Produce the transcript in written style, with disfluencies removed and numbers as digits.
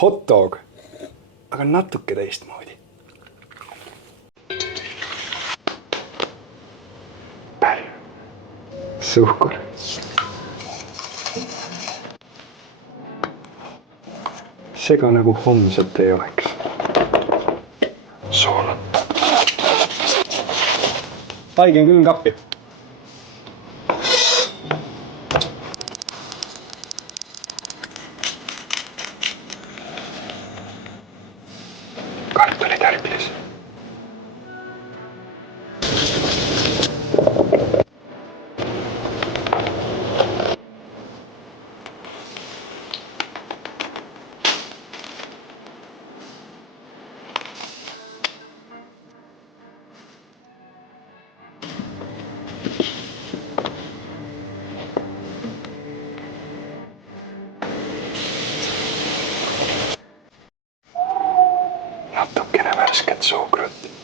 hot dog, aga natuke teistmoodi. Pärl, suhkur, sega nagu homset ei oleks. Soola. Haige on külmkappi. Kartulitärklis. Natukene värsket suhkrut.